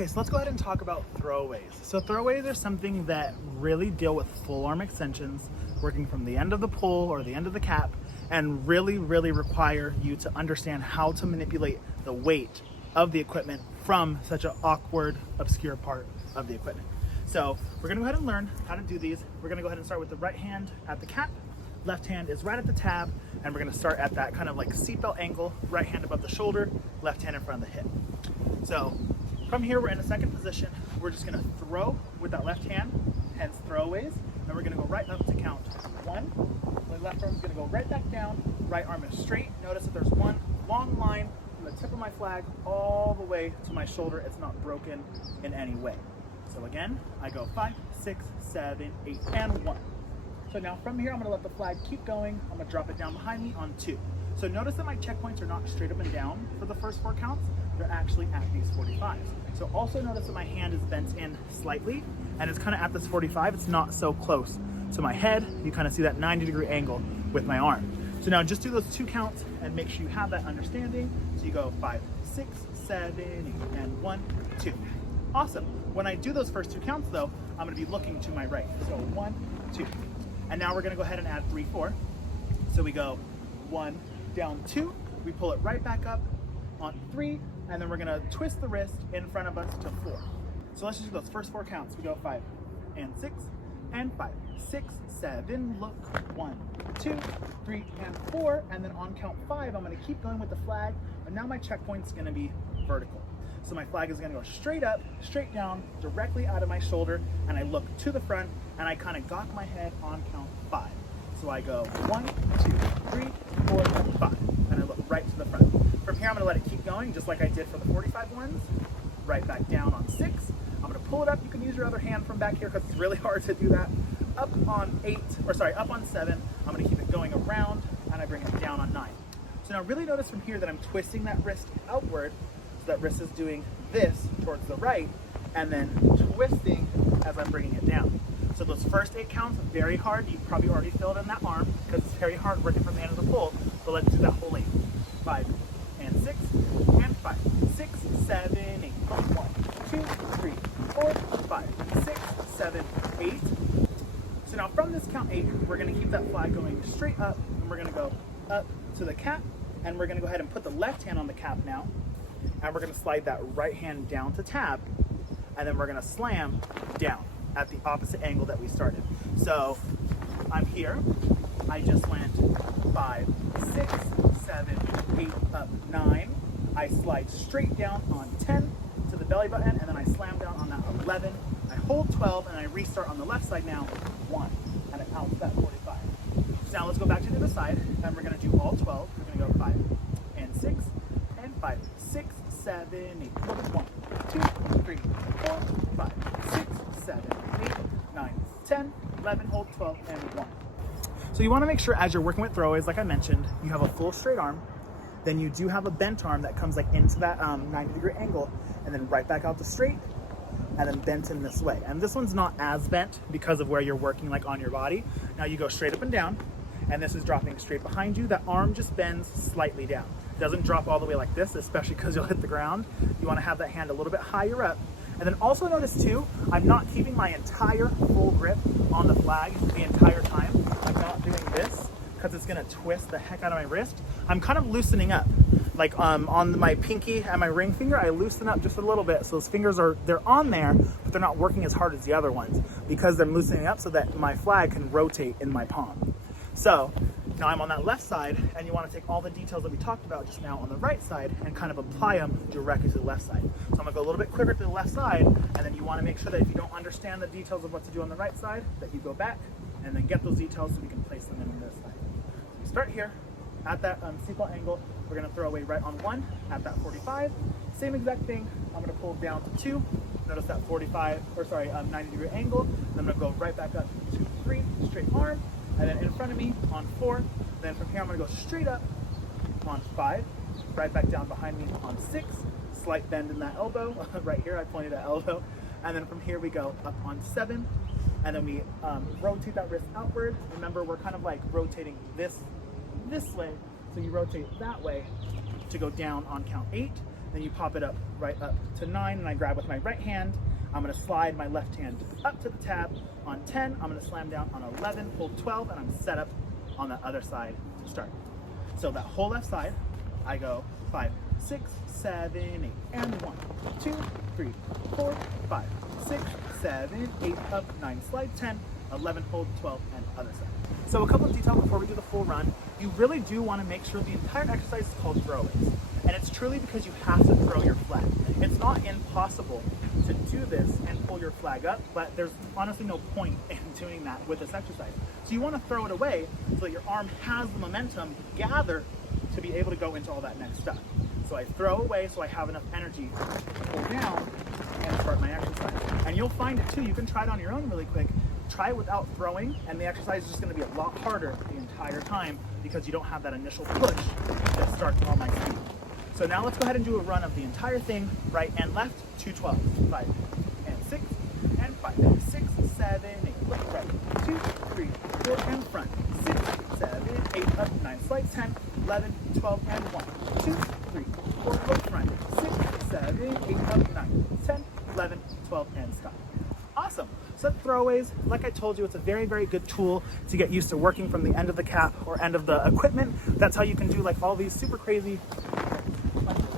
Okay, so let's go ahead and talk about throwaways. So throwaways are something that really deal with full arm extensions, working from the end of the pull or the end of the cap, and really require you to understand how to manipulate the weight of the equipment from such an awkward, obscure part of the equipment. So we're gonna go ahead and learn how to do these. We're gonna go ahead and start with the right hand at the cap, left hand is right at the tab, and we're gonna start at that kind of like seatbelt angle, right hand above the shoulder, left hand in front of the hip. So from here, we're in a second position. We're just gonna throw with that left hand, hence throwaways, and we're gonna go right up to count one. The left arm is gonna go right back down, right arm is straight. Notice that there's one long line from the tip of my flag all the way to my shoulder. It's not broken in any way. So again, I go 5, 6, 7, 8, and 1. So now from here, I'm gonna let the flag keep going. I'm gonna drop it down behind me on 2. So notice that my checkpoints are not straight up and down for the first 4 counts. They're actually at these 45s. So also notice that my hand is bent in slightly, and it's kind of at this 45. It's not so close to my head. You kind of see that 90-degree angle with my arm. So now just do those 2 counts and make sure you have that understanding. So you go 5, 6, 7, 8, and 1, 2. Awesome. When I do those first 2 counts though, I'm gonna be looking to my right. So 1, 2. And now we're gonna go ahead and add 3, 4. So we go 1, down 2, we pull it right back up on 3, and then we're gonna twist the wrist in front of us to 4. So let's just do those first 4 counts. We go 5 and 6 and 5, 6, 7, look, 1, 2, 3, and 4, and then on count 5, I'm gonna keep going with the flag, but now my checkpoint's gonna be vertical. So my flag is gonna go straight up, straight down, directly out of my shoulder, and I look to the front, and I kind of gawk my head on count 5. So I go 1, 2, 3, 4, 5, and I look right to the front. From here, I'm gonna let it keep going, just like I did for the 45 ones. Right back down on 6. I'm gonna pull it up. You can use your other hand from back here because it's really hard to do that. Up on 7. I'm gonna keep it going around, and I bring it down on 9. So now really notice from here that I'm twisting that wrist outward. So that wrist is doing this towards the right, and then twisting as I'm bringing it down. So those first 8 counts, very hard. You probably already filled in that arm because it's very hard working from the end of the pull. So let's do that whole 8. 5 and 6 and 5, 6, 7, 8. 1, 2, 3, 4, 5, 6, 7, 8. So now from this count 8, we're gonna keep that flag going straight up, and we're gonna go up to the cap, and we're gonna go ahead and put the left hand on the cap now, and we're gonna slide that right hand down to tab, and then we're gonna slam down at the opposite angle that we started. So I'm here, I just went 5, 6, 7, 8, up 9. I slide straight down on 10 to the belly button, and then I slam down on that 11. I hold 12, and I restart on the left side now, 1, and it pounds that 45. So now let's go back to the other side, and we're gonna do all 12. We're gonna go 5 and 6 and 5, 6, 7, 8. 1, 2, 3, 4, 5, 6, 7, 8, 9, 10, 11, hold 12, and 1. So you wanna make sure as you're working with throwaways, like I mentioned, you have a full straight arm, then you do have a bent arm that comes like into that 90-degree angle, and then right back out to straight, and then bent in this way. And this one's not as bent because of where you're working like on your body. Now you go straight up and down, and this is dropping straight behind you. That arm just bends slightly down. It doesn't drop all the way like this, especially because you'll hit the ground. You wanna have that hand a little bit higher up. And then also notice too, I'm not keeping my entire full grip on the flag the entire time. I'm not doing this because it's gonna twist the heck out of my wrist. I'm kind of loosening up. Like on my pinky and my ring finger, I loosen up just a little bit. So those fingers they're on there, but they're not working as hard as the other ones because they're loosening up so that my flag can rotate in my palm. So now I'm on that left side, and you want to take all the details that we talked about just now on the right side and kind of apply them directly to the left side. So I'm gonna go a little bit quicker to the left side, and then you want to make sure that if you don't understand the details of what to do on the right side, that you go back and then get those details so we can place them in on this side. We start here at that seatbelt angle. We're gonna throw away right on 1 at that 45. Same exact thing. I'm gonna pull down to 2. Notice that 90-degree angle. I'm gonna go right back up to 3, straight arm, and then in front of me on 4. Then from here I'm gonna go straight up on 5, right back down behind me on 6. Slight bend in that elbow. Right here I pointed at elbow. And then from here we go up on 7, and then we rotate that wrist outward. Remember, we're kind of like rotating this way. So you rotate that way to go down on count 8, then you pop it up right up to 9, and I grab with my right hand. I'm gonna slide my left hand up to the tab. On 10, I'm gonna slam down. On 11, hold 12, and I'm set up on the other side to start. So that whole left side, I go 5, 6, 7, 8, and 1, 2, 3, 4, 5, 6, 7, 8, up, 9, slide, 10, 11, hold, 12, and other side. So a couple of details before we do the full run. You really do want to make sure the entire exercise is called throwaways. And it's truly because you have to throw your flag. It's not impossible to do this and pull your flag up, but there's honestly no point in doing that with this exercise. So you want to throw it away so that your arm has the momentum gather to be able to go into all that next stuff. So I throw away so I have enough energy to pull down and start my exercise. And you'll find it too. You can try it on your own really quick. Try it without throwing, and the exercise is just going to be a lot harder the entire time because you don't have that initial push that starts all my speed. So now let's go ahead and do a run of the entire thing, right and left, 2 12, 5 and 6 and 5 and 6, 7, 8, look right, 2, 3, 4 and front, 6, 7, 8, up, 9, slide, 10, 11, 12 and 1, 2, 3, 4, look front, 6, 7, 8, up, 9, 10, 11, 12 and stop. Awesome. So throwaways, like I told you, it's a very, very good tool to get used to working from the end of the cap or end of the equipment. That's how you can do like all these super crazy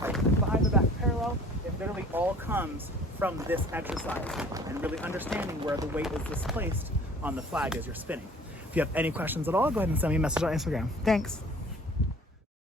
like behind the back parallel. It literally all comes from this exercise and really understanding where the weight is displaced on the flag as you're spinning. If you have any questions at all, go ahead and send me a message on Instagram. Thanks.